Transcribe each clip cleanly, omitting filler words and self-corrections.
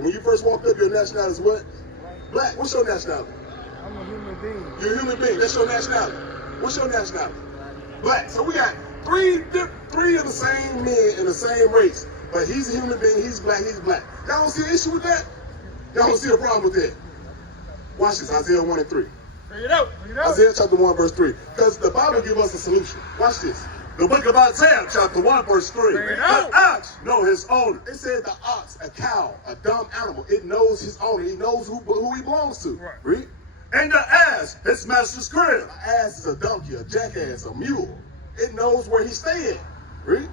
When you first walked up, your nationality is what? Black. What's your nationality? I'm a human being. You're a human being. That's your nationality. What's your nationality? Black. So we got three of the same men in the same race. But he's a human being, he's black, he's black. Y'all don't see an issue with that? Y'all don't see a problem with that? Watch this, Isaiah 1 and 3. Bring it out. Isaiah chapter 1 verse 3. Because the Bible gives us a solution. Watch this. The book of Isaiah, chapter 1, verse 3. The ox know his owner. It said the ox, a cow, a dumb animal, it knows his owner. It knows who he belongs to. Right. Read. And the ass, his master's crib. An ass is a donkey, a jackass, a mule. It knows where he stay at. Read.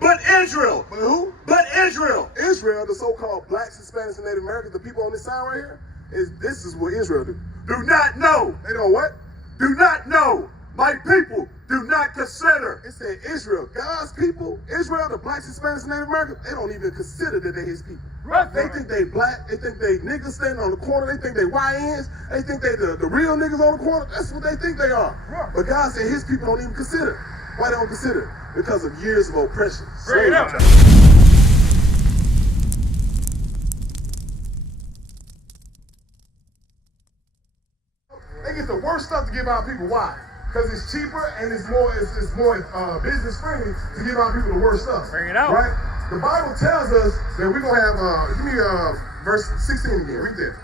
But Israel. But who? But Israel. Israel, the so-called blacks, Hispanics, and Native Americans, the people on this side right here, this is what Israel do. Do not know. They don't what? Do not know. My people do not consider. It said Israel, God's people, Israel, the blacks, Hispanics, and Native Americans, they don't even consider that they his people. Right. They think they black, they think they niggas standing on the corner, they think they YNs, they think they the real niggas on the corner. That's what they think they are. Right. But God said his people don't even consider. Why they don't consider? Because of years of oppression. Bring it out. They get the worst stuff to give out people. Why? Because it's cheaper and it's more business friendly to give out people the worst stuff. Bring it out. Right? The Bible tells us that we're gonna have give me verse 16 again. Read that.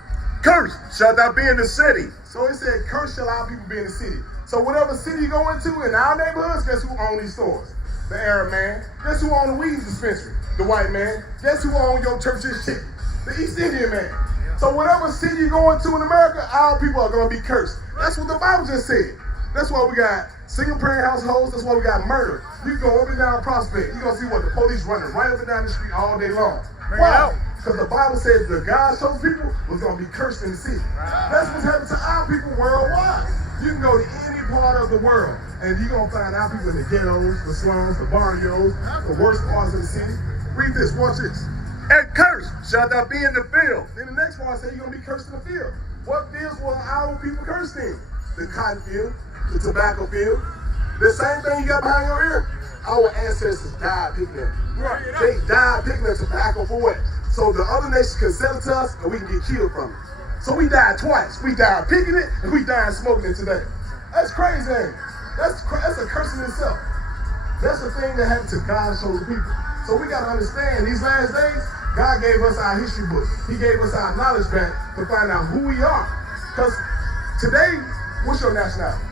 Cursed shall thou be in the city. So it said, cursed shall our people be in the city. So whatever city you go into in our neighborhoods, guess who own these stores? The Arab man. Guess who own the weed dispensary? The white man. Guess who own your church's chicken? The East Indian man. So whatever city you go into in America, our people are gonna be cursed. That's what the Bible just said. That's why we got single parent households. That's why we got murder. You go up and down Prospect, you're gonna see what the police running right up and down the street all day long. Why? Because the Bible says the God's chosen people was gonna be cursed in the city. That's what's happening to our people worldwide. You can go to any part of the world, and you're going to find our people in the ghettos, the slums, the barrios, the worst parts of the city. Read this, watch this. And cursed shall thou be in the field. Then the next part says you're going to be cursed in the field. What fields were our people cursed in? The cotton field, the tobacco field. The same thing you got behind your ear? Our ancestors died picking that. Right. They died picking the tobacco for what? So the other nations can sell it to us, and we can get killed from it. So we died twice. We died picking it, and we died smoking it today. That's crazy, ain't it? That's a curse in itself. That's the thing that happened to God's chosen people. So we got to understand, these last days, God gave us our history book. He gave us our knowledge back to find out who we are. Because today, what's your nationality?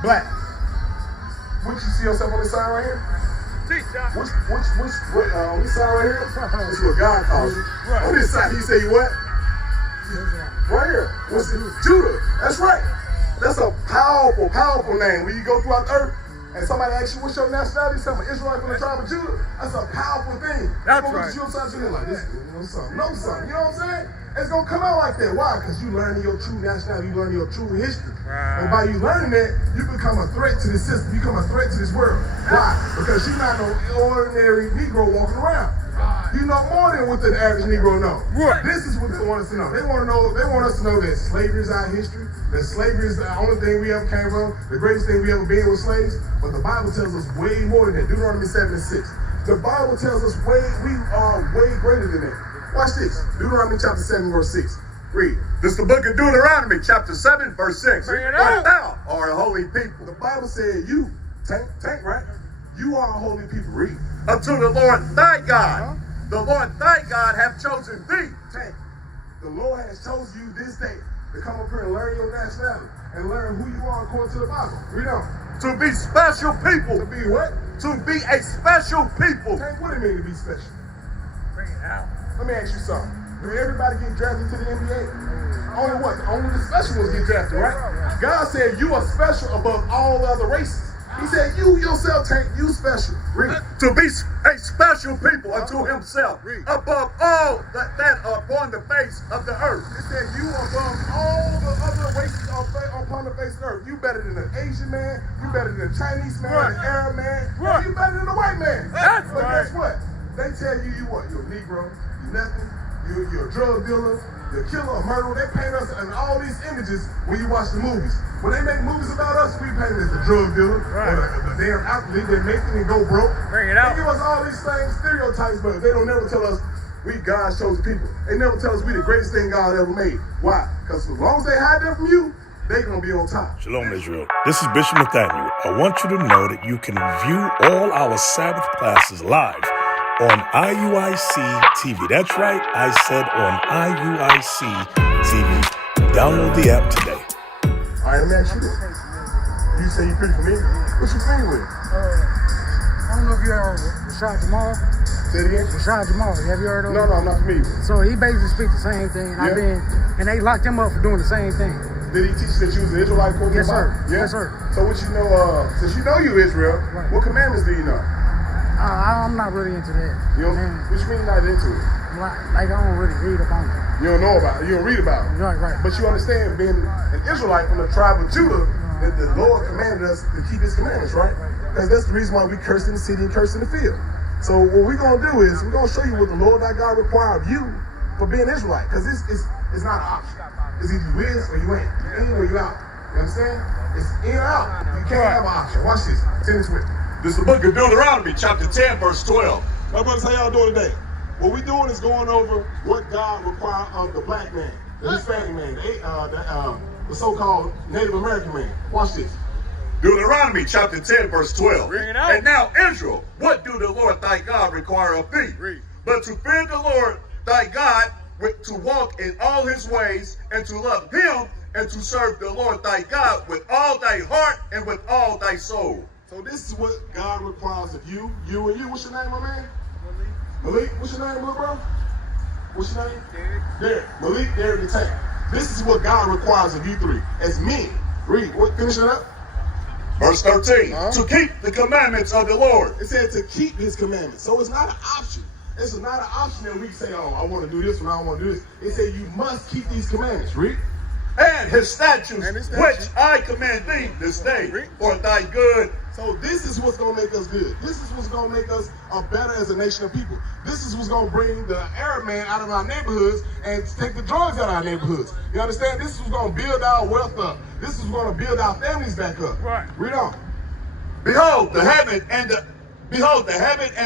Black. What you see yourself on this side right here? Which on this side right here? This is what God calls you. Right. On this side, he say you what? Right here. What's it? Judah. That's right. That's a powerful, powerful name. When you go throughout the earth and somebody asks you what's your nationality, some Israelite from the tribe of Judah, that's a powerful thing. That's right. You like this, something. You know what I'm saying? It's gonna come out like that. Why? Because you learning your true nationality, you learning your true history. Right. And by you learning that, you become a threat to this system. You become a threat to this world. Why? Because you're not no ordinary Negro walking around. You know more than what the average Negro knows. Right. This is what they want us to know. They want us to know that slavery is our history, that slavery is the only thing we ever came from, the greatest thing we ever been was slaves. But the Bible tells us way more than that. Deuteronomy 7 and 6. The Bible tells us we are way greater than that. Watch this. Deuteronomy chapter 7, verse 6. Read. This is the book of Deuteronomy, chapter 7, verse 6. Bring it But out. thou art a holy people. The Bible said you, Tank, right? You are a holy people. Read. Unto the Lord thy God. The Lord thy God hath chosen thee. Tank. The Lord has chosen you this day to come up here and learn your nationality and learn who you are according to the Bible. Read on. To be special people. To be what? To be a special people. Tank, what do it mean to be special? Bring it out. Let me ask you something. Do everybody get drafted to the NBA? Only what? Only the special ones get drafted, right? God said you are special above all other races. He said you yourself, Tank, you special. Read. To be a special people unto himself. Above all that are upon the face of the earth. It said you above all the other races upon the face of the earth. You better than an Asian man. You better than a Chinese man, an Arab man. Right. You better than a white man. That's but right. guess what? They tell you what? You're a Negro. You're nothing. You're a drug dealer. You're a killer, a murderer. They paint us in all these images when you watch the movies. When they make movies about us, we paint them as the drug dealer, right, or the damn athlete that make it and go broke. Bring it out. They give us all these same stereotypes, but they don't never tell us We God's chosen people. They never tell us we the greatest thing God ever made. Why? Because as long as they hide that from you, they're going to be on top. Shalom, Israel. This is Bishop Nathaniel. I want you to know that you can view all our Sabbath classes live on IUIC TV. That's right, I said on IUIC TV. Download the app today. All right, let me ask you this. You say you pretty for me? What you playing with? I don't know if you heard Rashad Jamal. Say it again? Rashad Jamal, have you heard of him? No, I'm not familiar. So he basically speaks the same thing. And they locked him up for doing the same thing. Did he teach that you was an Israelite? Yes, sir. Yeah? Yes, sir. So what you know, since you know you Israel, Right. what commandments do you know? I'm not really into that. You don't, Man, what you mean not into it? like I don't really read up on it. You don't know about it. You don't read about it. Right. But you understand, being an Israelite from the tribe of Judah, that the Lord commanded us to keep his commandments, right? Because that's the reason why we curse in the city and curse in the field. So what we're going to do is we're going to show you what the Lord thy God require of you for being Israelite. Because it's not an option. It's either you is or you ain't. You in or you out. You understand? It's in or out. You can't have an option. Watch this. Send this with me. This is the book of Deuteronomy, chapter 10, verse 12. My brothers, how y'all doing today? What we're doing is going over what God requires of the black man, the Hispanic man, the so-called Native American man. Watch this. Deuteronomy, chapter 10, verse 12. Bring it out. And now, Israel, what do the Lord thy God require of thee? Read. But to fear the Lord thy God, to walk in all his ways, and to love him, and to serve the Lord thy God with all thy heart and with all thy soul. So this is what God requires of you, you and you. What's your name, my man? Malik. What's your name, little bro? What's your name? Derek. Malik, Derek, and Tank. This is what God requires of you three as men. Read. What? Finish it up. Verse 13, to keep the commandments of the Lord. It said to keep his commandments. So it's not an option. This is not an option that we say, oh, I want to do this and I don't want to do this. It said you must keep these commandments. Read. And his statutes, And his statutes. which I command thee this day, for thy good. So this is what's going to make us good. This is what's going to make us better as a nation of people. This is what's going to bring the Arab man out of our neighborhoods and take the drugs out of our neighborhoods. You understand? This is what's going to build our wealth up. This is what's going to build our families back up. Right. Read on. Behold, the heaven and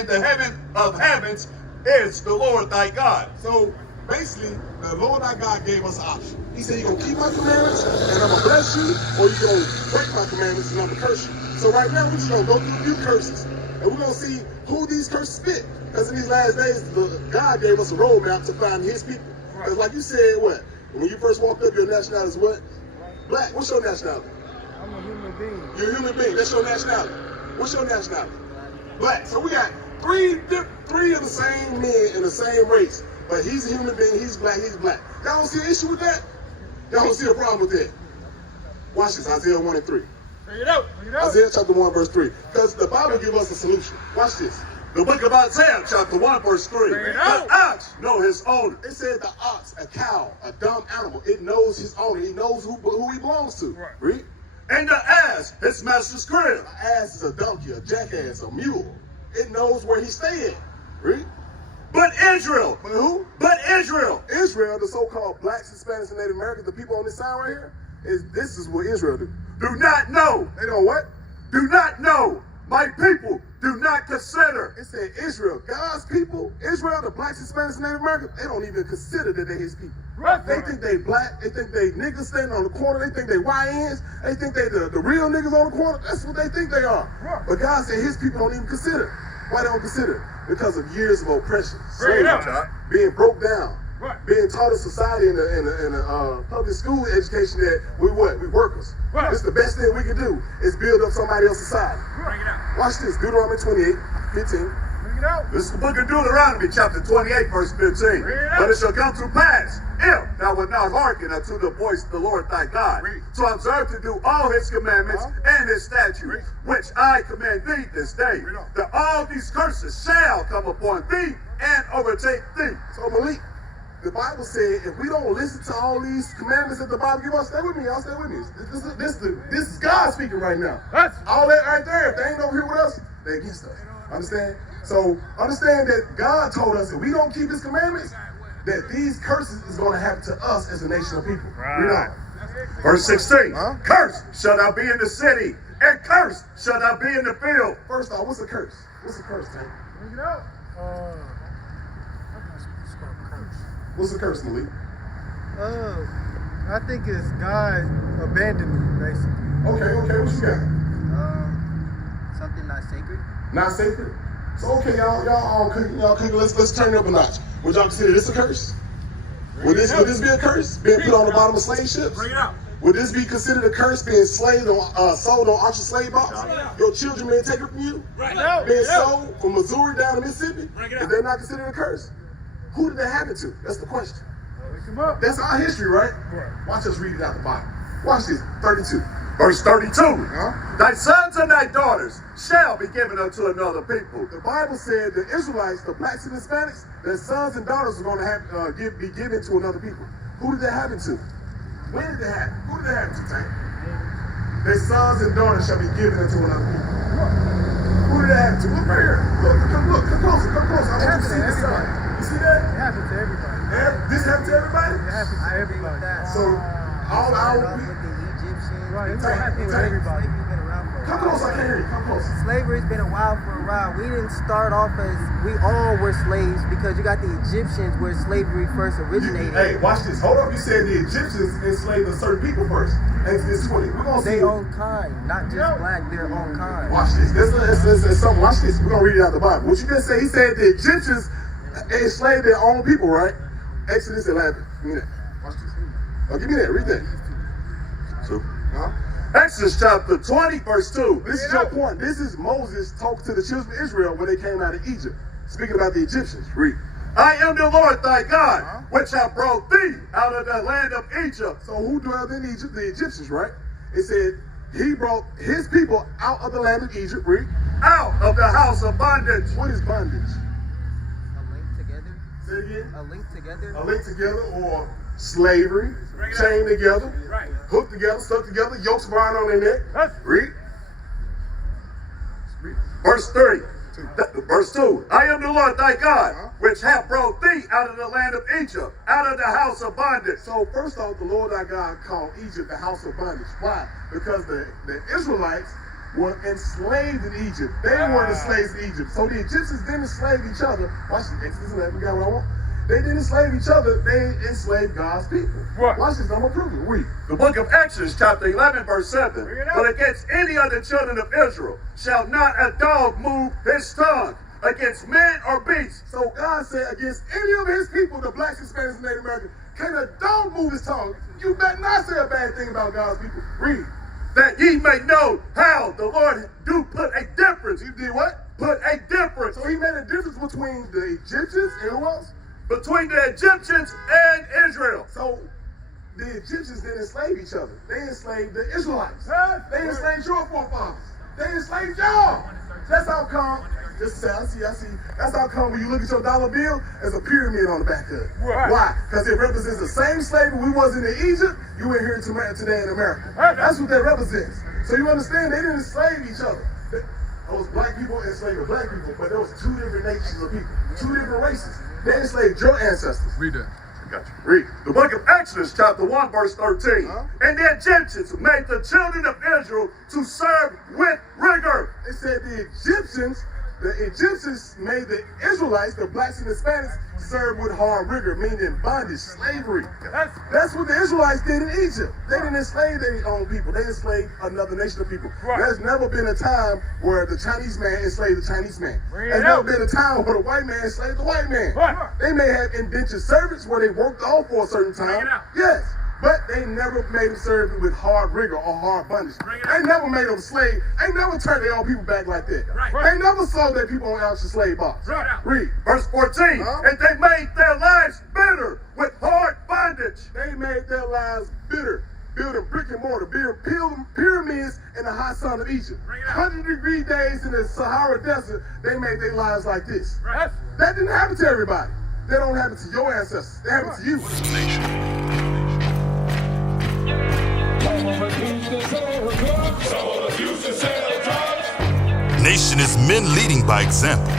the heaven of heavens is the Lord thy God. So basically, the Lord our God gave us an option. He said, you're going to keep my commandments and I'm going to bless you, or you're going to break my commandments and I'm going to curse you. So right now, we're just going to go through a few curses. And we're going to see who these curses fit. Because in these last days, God gave us a roadmap to find his people. Because like you said, what? When you first walked up, your nationality is what? Black. What's your nationality? I'm a human being. You're a human being. That's your nationality. What's your nationality? Black. So we got three of the same men in the same race. But he's a human being, he's black, he's black. Y'all don't see an issue with that? Y'all don't see a problem with that? Watch this, Isaiah 1 and 3. Bring it out. Isaiah chapter 1, verse 3. Because the Bible gives us a solution. Watch this. The book of Isaiah, chapter 1, verse 3. Bring it The out. ox know his owner. It said the ox, a cow, a dumb animal, it knows his owner. He knows who he belongs to. Right. Read. And the ass, his master's crib. An ass is a donkey, a jackass, a mule. It knows where he staying. Read. But Israel, But who? but Israel, Israel, the so-called blacks, Hispanics, and Native Americans, the people on this side right here, this is what Israel do. do not know, They don't what? do not know. My people do not consider. It said Israel, God's people, Israel, the blacks, Hispanics, and Native Americans, they don't even consider that they his people. Right. They think they black, they think they niggas standing on the corner, they think they YNs, they think they the real niggas on the corner. That's what they think they are. Right. But God said his people don't even consider. Why they don't consider? Because of years of oppression, Bring it slavery, out. being broke down, Right. being taught in society in a public school education that we workers. Right. This is the best thing we can do is build up somebody else's society. Bring it out. Watch this, Deuteronomy 28, 15. Bring it out. This is the book of Deuteronomy, chapter 28, verse 15. Read it out. But it shall come to pass, if thou wilt not hearken unto the voice of the Lord thy God, Read. to observe to do all his commandments and his statutes, which I command thee this day, Read on. that all these curses shall come upon thee and overtake thee. So Malik, the Bible said if we don't listen to all these commandments that the Bible gives us, stay with me, y'all, stay with me. This is God speaking right now. That's All that right there, if they ain't over here with us, they against us. Understand? So understand that God told us if we don't keep his commandments, that these curses is going to happen to us as a nation of people. Read on. Verse 16, Huh? Cursed shall thou be in the city, and cursed shall thou be in the field. First off, what's a curse? What's a curse, Tank? bring it out. What's the curse, Malik? I think it's God abandoned me, basically. Okay, what you got? Something not sacred. Not sacred? So okay, y'all all cooking, let's turn it up a notch. Would y'all consider this a curse? Would this be a curse? Being put on the bottom of slave ships? Bring it out. Would this be considered a curse, being sold on auction slave box? Your children being taken from you? Being sold from Missouri down to Mississippi? Is that not considered a curse? Who did that happen to? That's the question. That's our history, right? Watch us read it out the Bible. Watch this, 32. Verse 32. Thy sons and thy daughters shall be given unto another people. The Bible said the Israelites, the blacks and Hispanics, their sons and daughters are going to be given to another people. Who did that happen to? When did that happen? Who did that happen to, Tank? Their sons and daughters shall be given unto another people. Who did that happen to? Look right here. Come closer. I want you to see this side. You see that? It happened to everybody. This happened to everybody? It happened to everybody. So, all our with the Egyptians. Right, it's happening with everybody. Slavery's been around for a Come while. close, I can't hear you. Come close. Slavery's been a while for a while. We didn't start off as we all were slaves because you got the Egyptians where slavery first originated. Hey, watch this. Hold up. You said the Egyptians enslaved a certain people first. Exodus 20. We're going to see. Their own kind, not just black, their own kind. Watch this. There's something. Watch this. We're going to read it out the Bible. What you just say? He said the Egyptians enslaved their own people, right? Exodus 11. Give me that. Watch this. Oh, give me that. Read that. So, Huh? Exodus chapter 20, verse 2. This is your point. This is Moses talking to the children of Israel when they came out of Egypt. Speaking about the Egyptians. Read. I am the Lord thy God, which have brought thee out of the land of Egypt. So who dwelled in Egypt? The Egyptians, right? It said he brought his people out of the land of Egypt. Read. Out of the house of bondage. What is bondage? A link together. Say it again. A link together. A link together, or slavery, chained together, hooked together, stuck together, yokes around on their neck. Read. Verse 3. Verse 2. I am the Lord thy God, which have brought thee out of the land of Egypt, out of the house of bondage. So first off, the Lord our God called Egypt the house of bondage. Why? Because the Israelites were enslaved in Egypt. They weren't the slaves in Egypt. So the Egyptians didn't enslave each other. Watch this. Exodus 11. We got what I want. They didn't enslave each other. They enslaved God's people. Watch this. I'm going to prove it. Read. The book of Exodus, chapter 11, verse 7. But against any of the children of Israel shall not a dog move his tongue against man or beast. So God said against any of his people, the blacks, Hispanics, and Native Americans, can a dog move his tongue? You better not say a bad thing about God's people. Read. That ye may know how the Lord do put a difference. He did what? Put a difference. So he made a difference between the Egyptians and who else? Between the Egyptians and Israel. So the Egyptians didn't enslave each other. They enslaved the Israelites. They enslaved your forefathers. They enslaved y'all. That's how come, just say, I see. That's how come when you look at your dollar bill, there's a pyramid on the back of it. Why? Because it represents the same slavery we was in Egypt, you in here today in America. That's what that represents. So you understand, they didn't enslave each other. Those black people enslaved black people, but there was two different nations of people, two different races. They enslaved your ancestors. Read that. Gotcha. Read. The book of Exodus, chapter 1, verse 13. And the Egyptians made the children of Israel to serve with rigor. It said the Egyptians made the Israelites, the blacks and Hispanics, serve with hard rigor, meaning bondage, slavery. That's what the Israelites did in Egypt. They didn't enslave their own people. They enslaved another nation of people. There's never been a time where the Chinese man enslaved the Chinese man. There's never been a time where the white man enslaved the white man. They may have indentured servants where they worked off for a certain time. Yes. But they never made them serve with hard rigor or hard bondage. They never made them slave. They never turned their own people back like that. They never sold their people on auction slave box. Read. Verse 14. And they made their lives bitter with hard bondage. They made their lives bitter, building brick and mortar, building pyramids in the hot sun of Egypt. 100-degree days in the Sahara Desert, they made their lives like this. That didn't happen to everybody. That don't happen to your ancestors. That happened to you. Nation is men leading by example.